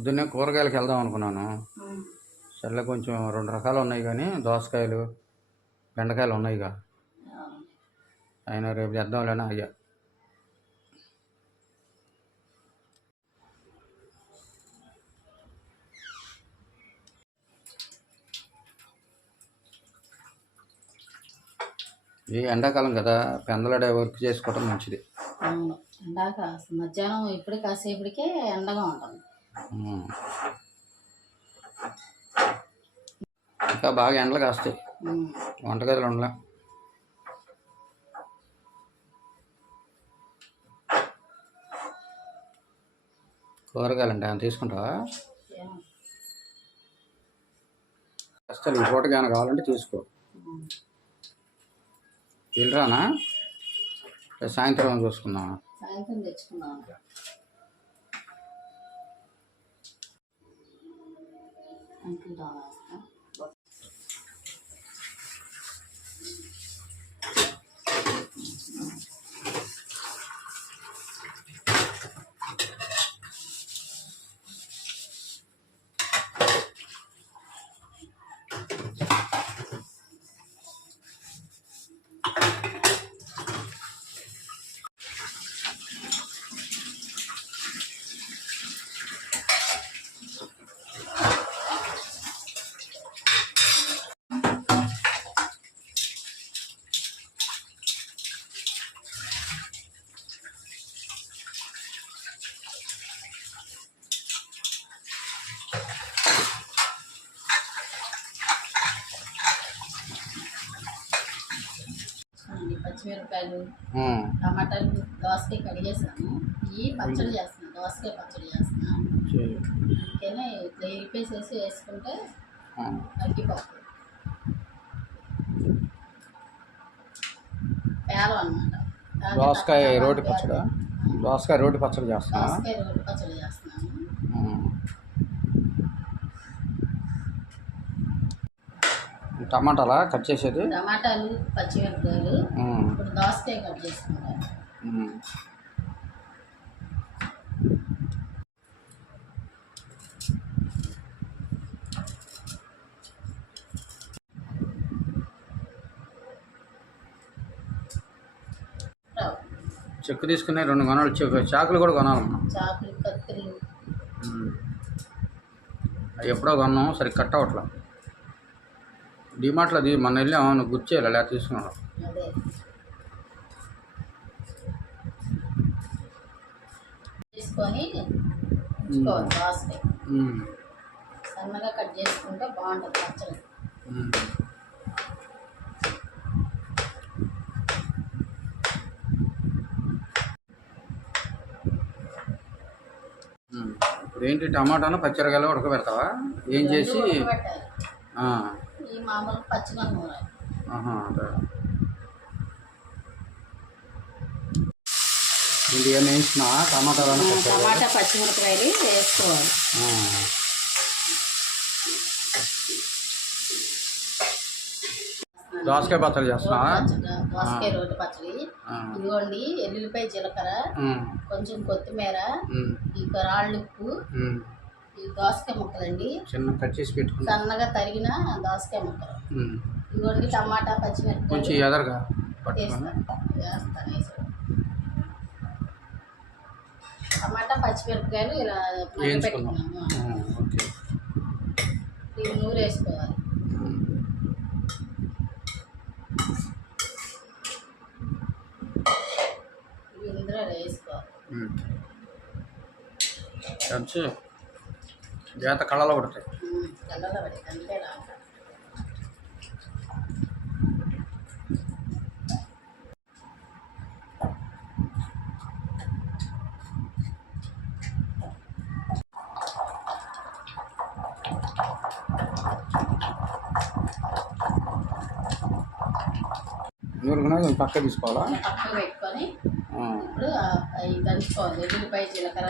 పొద్దున్నే కూరగాయలకు వెళ్దాం అనుకున్నాను. సర్లే కొంచెం రెండు రకాలు ఉన్నాయి కానీ దోసకాయలు బెండకాయలు ఉన్నాయిగా ఆ. ఆయన రేపు చేద్దాంలేనా అయ్యా ఈ ఎండాకాలం కదా పెందలాడే వర్క్ చేసుకోవటం మంచిది ఎండాక మధ్యాహ్నం ఇప్పుడు కాసేపటికే ఎండగా ఉంటుంది. ఇంకా బాగా ఎండలు కాస్తాయి. వంటగదిలో ఉండలే. కూరగాయలండి ఏమైనా తీసుకుంటావా? అసలు ఈ పూటకి ఏమైనా కావాలంటే తీసుకో. వెళ్ళరానా సాయంత్రం చూసుకుందామా? సాయంత్రం 嗯，知道了。పచ్చిమిరపకాయలు. టమాటాలు దోసకాయ కడిగేసాను ఇవి పచ్చడి చేస్తున్నాను దోసకాయ పచ్చడి చేస్తున్నాను చెయ్యి. అందుకనే ఇట్లా ఇరిపేసేసి వేసుకుంటే. తగ్గిపోతుంది పేలం అనమాట దోసకాయ రోటి పచ్చడి? దోసకాయ రోటి పచ్చడి చేస్తున్నా దోసకాయ రోటి పచ్చడి చేస్తున్నాను టమాటాలా కట్ చేసేది టమాటాలు పచ్చిమిరపకాయలు. ఇప్పుడు దోసకాయ కట్ చేసుకుంటాను. చెక్కు తీసుకునే రెండు కొనాలి చాకులు కూడా కొనాలమ్మా చాకులు కత్తిలు. అవి ఎప్పుడో కొన్నాం సరి కట్ అవట్లా డిమార్ట్లో అది మన వెళ్ళాం నువ్వు గుర్చేయాలి అలా తీసుకున్నాడు తీసుకొని. సన్నగా కట్ చేసుకుంటే బాగుంటుంది పచ్చడి. ఇప్పుడు ఏంటి టమాటాను పచ్చిరకాయలు ఉడకబెడతావా? ఏం చేసి? ఈ మామూలు అదే. ఇది వేసినా టమాటాలను? టమాటా పచ్చిమిరపకాయలు వేసుకోవాలి. దోసకాయ పచ్చడి చేస్తున్నావా పచ్చడి, దోసకాయ రోటి పచ్చడి. ఇదిగోండి ఎల్లుల్లిపాయ జీలకర్ర. కొంచెం కొత్తిమీర. ఈ రాళ్ళుప్పు ఉమ్. ఈ దోసకాయ ముక్కలండి. చిన్న కట్ చేసి పెట్టుకుంటా సన్నగా తరిగిన దోసకాయ ముక్కలు. ఇదిగోండి టమాటా కొంచెం పచ్చిమిరపకాయలు ఎదరగా పట్టుకొని. వేస్తాను టమాటా పచ్చిమిరపకాయలు ఇలా పెట్టుకున్నాము. నూరు వేసుకోవాలి. ఇందులో వేసుకోవాలి. ఉమ్. కొంచెం జాత కళ్ళలో పడతాయి కళ్ళలో పడి అంతే రాక నూరుకున్నా పక్క తీసుకోవాలా పక్కన పెట్టుకొని ఆ, ఇప్పుడు ఆ- అవి దంచుకోవాలి ఎల్లుల్లిపాయ జీలకర్ర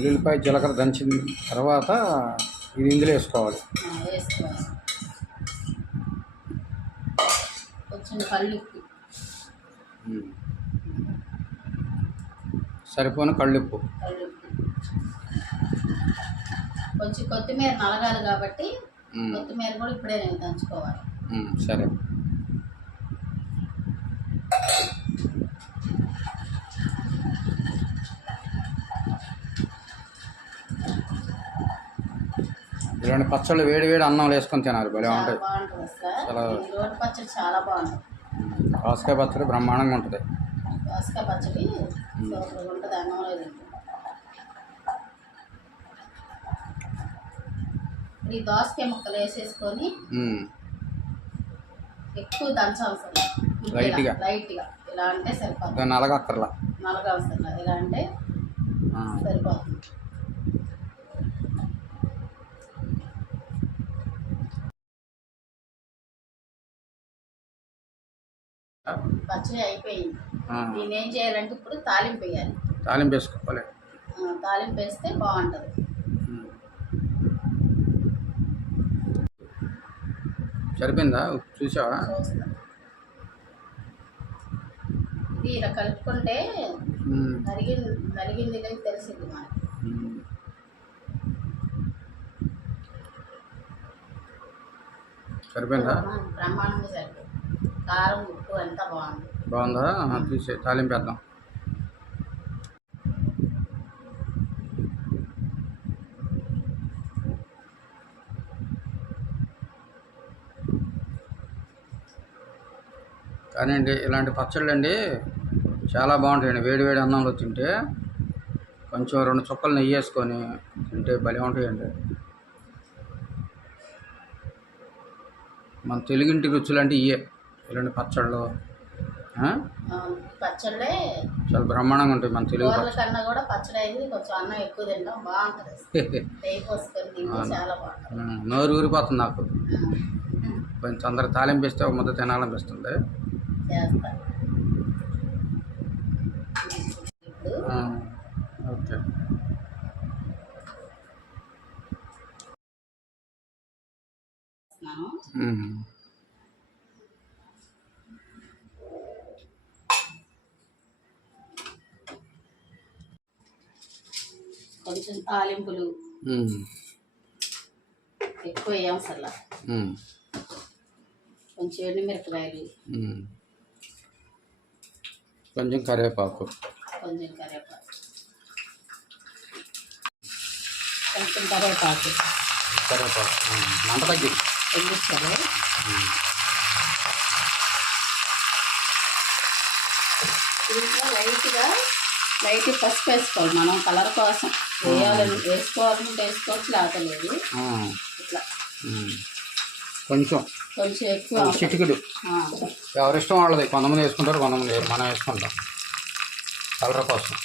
వెల్లుల్లిపాయ జీలకర్ర దంచిన తర్వాత ఇది ఇందులో వేసుకోవాలి. వేసుకోవాలి. కొంచెం కళ్ళుప్పు. సరిపోని కళ్ళుప్పు కొంచెం కొత్తిమీర నలగాలి కాబట్టి. కొత్తిమీర కూడా ఇప్పుడే నేను దంచుకోవాలి. సరే. ఇలాంటి పచ్చళ్ళు వేడి వేడి అన్నం వేసుకొని తినాలి భలే ఉంటాయి. చాలా- పచ్చడి చాలా బాగుంటుంది. దోసకాయ పచ్చడి బ్రహ్మాండంగా ఉంటుంది. దోసకాయ పచ్చడి ఉంటుంది అన్నంలో ఈ దోసకాయ ముక్కలు వేసేసుకొని ఎక్కువ దంచవసరం లైట్గా. లైట్గా. ఇలా అంటే సరిపోతుంది. దాన్ని అలగక్కర్లా నలగ అవసరం లేదు ఇలా అంటే సరిపోతుంది. అయిపోయింది ఆ, దీన్ని ఏం చేయాలంటే ఇప్పుడు తాలింపు వేయాలి. తాలింపు వేసుకోవాలి. తాలింపు వేస్తే బాగుంటుంది. సరిపోయిందా? చూసావా? ఇది ఇలా కలుపుకుంటే నలిగింది నలిగింది అనేది తెలిసింది మనకి. సరిపోయిందా? బ్రహ్మాండంగా సరిపోయింది. కారం ఉప్పు అంతా బాగుంది. బాగుందా? తీసే తాలింపు వేద్దాం. కానీ అండి ఇలాంటి పచ్చళ్ళు అండి చాలా బాగుంటాయండి. వేడి వేడి అన్నంలో తింటే కొంచెం రెండు చుక్కలు నెయ్యి వేసుకొని తింటే భలే ఉంటాయండి. మన తెలుగింటి రుచులు అంటే ఇవే ఇలాంటి పచ్చళ్ళు పచ్చళ్ళే చాలా బ్రహ్మాండంగా ఉంటాయి మన తెలుగు కన్నా కూడా పచ్చడి కొంచెం అన్నం ఎక్కువ తింటాం బాగుంటుంది. పచ్చళ్ళు నెయ్యి పోసుకొని తింటే చాలా బాగుంటుంది. ఉమ్, నోరు ఊరిపోతుంది నాకు. కొంచెం అందరు తాలింపు ఇస్తే ఒక ముద్ద తినాలనిపిస్తుంది ఓకే. చేస్తున్నాను. ఉమ్. ఎక్కువ వేయం అసలు. కొంచెం ఎండుమిరపకాయలు. కొంచెం కరివేపాకు. కొంచెం కరివేపాకు. కొంచెం కరివేపాకు. కరివేపాకు. మంట తగ్గి. తగ్గిస్తారు దీంట్లో లైట్గా లైట్ పసుపు వేసుకోవాలి మనం కలర్ కోసం. వేయాలని వేసుకోవాలంటే వేసుకోవచ్చు ఇట్లా. కొంచెం. కొంచెం ఎక్కువ చిటికెడు. ఎవరిష్టం వాళ్ళది. కొంతమంది వేసుకుంటారు కొంతమంది. మనం వేసుకుంటాం. కలర్ కోసం.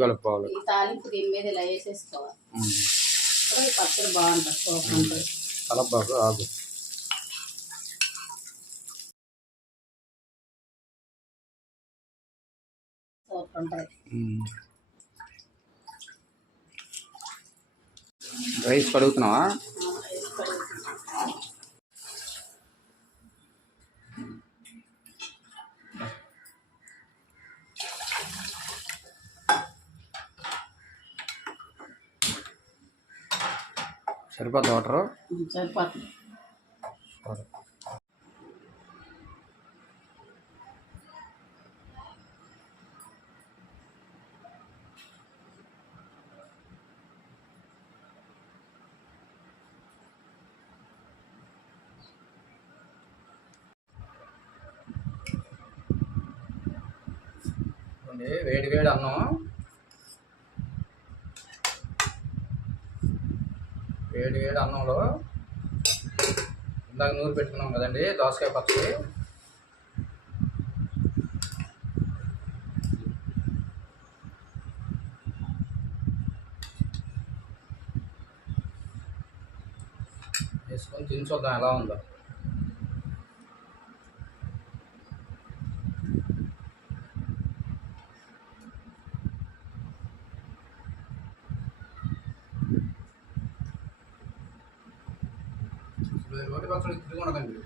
కలుపుకోవాలి తాలింపు దీని మీద ఇలా వేసేసుకోవాలి. పచ్చడి బాగుంటుంది సూపర్ ఉంటుంది. కలపాకు ఆకు సూపర్ ఉంటుంది. ఉమ్. రైస్ కడుగుతున్నావా? సరిపోద్ది వాటరు సరిపోతుంది. వేడి వేడి అన్నం. వేడి వేడి అన్నంలో ఇందాక నూరు పెట్టుకున్నాం కదండి దోసకాయ పచ్చడి. వేసుకొని తిని చూద్దాం ఎలా ఉందో అసలు రోటి పచ్చడి తిరిగి ఉండదండి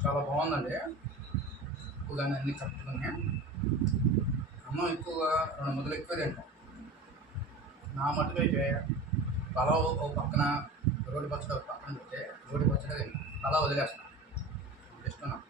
చాలా బాగుందండి ఎక్కువగా అన్ని ఉన్నాయి అన్నం ఎక్కువగా రెండు ముద్దలు ఎక్కువ తింటాం. నా మటుకు అయితే పలావ్ ఒక పక్కన రోడ్డు పచ్చడి ఒక పక్కన పెడితే రోడ్డు పచ్చడి తింటాం. అలా వదిలేస్తాం అంత ఇష్టం నాకు.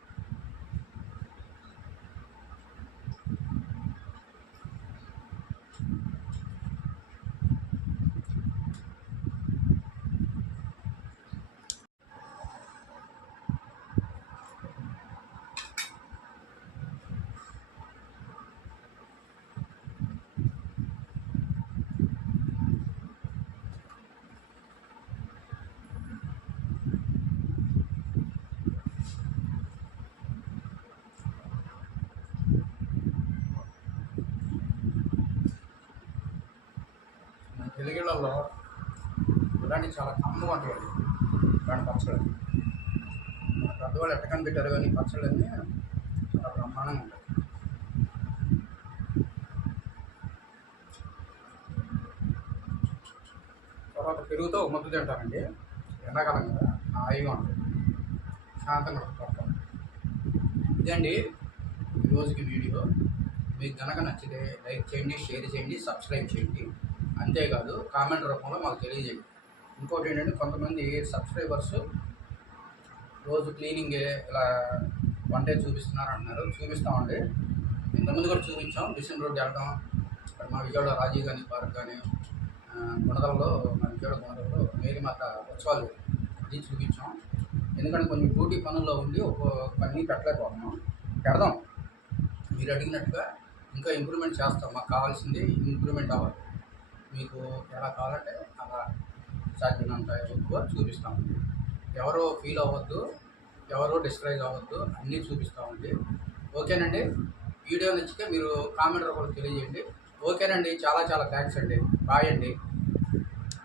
మన తెలుగులలో ఇలాంటి చాలా కమ్ము ఉంటాయండి. ఇలాంటి పచ్చళ్ళు. మన పెద్దవాళ్ళు ఎట్ట కనిపెట్టారు కానీ పచ్చళ్ళన్నీ చాలా బ్రహ్మాండంగా ఉంటాయి. తర్వాత పెరుగుతో ఒక తింటారండి. ఎండాకాలం కదా హాయిగా ఉంటుంది శాంతంగా ఉంటుంది ఇదండి ఈరోజుకి వీడియో. మీకు కనుక నచ్చితే లైక్ చేయండి షేర్ చేయండి సబ్స్క్రైబ్ చేయండి. అంతేకాదు కామెంట్ రూపంలో మాకు తెలియజేయండి. ఇంకోటి ఏంటంటే కొంతమంది సబ్స్క్రైబర్స్ రోజు క్లీనింగే ఇలా వంటే చూపిస్తున్నారు అంటున్నారు చూపిస్తామండి. ఇంతకుముందు కూడా చూపించాం. డిసెంబర్ రోడ్ వెళ్ళడం ఇక్కడ మా విజయవాడ రాజీవ్ గాంధీ పార్క్ కానీ గుణదలలో మా విజయవాడ గుణదలలో మేరీమాత ఉత్సవాలు అది చూపించాం. ఎందుకంటే కొంచెం డ్యూటీ పనుల్లో ఉండి ఒక పని పెట్టలేకపోతున్నాం. పెడదాం. మీరు అడిగినట్టుగా ఇంకా ఇంప్రూవ్మెంట్ చేస్తాం. మాకు కావాల్సింది ఇంప్రూవ్మెంట్ అవ్వాలి. మీకు ఎలా కావాలంటే అలా సాధ్యమైనంత ఎక్కువ చూపిస్తాం ఎవరు ఫీల్ అవ్వద్దు ఎవరు డిస్కరేజ్ అవ్వద్దు అన్నీ చూపిస్తామండి. ఓకేనండి? వీడియో నచ్చితే మీరు కామెంట్ రూపంలో తెలియజేయండి. ఓకేనండి చాలా చాలా థ్యాంక్స్ అండి. బాయ్ అండి.